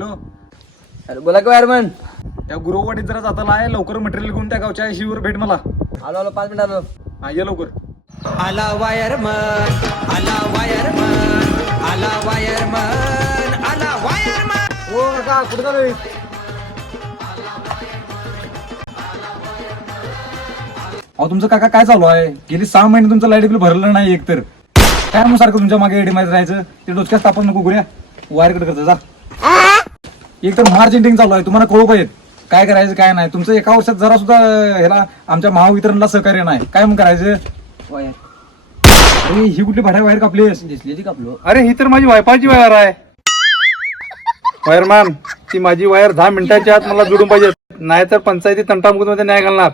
Hello hello, बोला की wireman. त्या गुरुवाडीत जरा जाताला आहे, लवकर मटेरियल घेऊन त्या गावच्या शिवर भेट मला. आलो आलो, 5 मिनिट आलो. हा ये लवकर. आला वायरमन, आला वायरमन, आला वायरमन, आला वायरमन. हो काका कुठे चालू? अहो तुमचं काका काय चालू आहे? गेली 6 महिने तुमचं लाईट बिल भरलं नाही एक तर. काय मग सारखं तुमच्या मागे एडी माहिती राहायचं? ते डोसक्यात तापत नको गुऱ्या. वायर कट करता जा. एक तर मार्केटिंग चालू आहे, तुम्हाला कळू पाहिजे काय करायचं काय नाही. तुमचं एका वर्षात जरा सुद्धा ह्याला आमच्या महावितरणला सहकार्य नाही. काय मग करायचं? वायर अरे ही कुठली भाड्या वायर कापलीस? दिसली ती कापलो. अरे ही तर माझी वायफायची वायर आहे. वायरमॅन, ती माझी वायर 10 मिनिटाच्या आत मला जोडून पाहिजे, नाहीतर पंचायती तंटामुक्त मध्ये न्याय घालणार.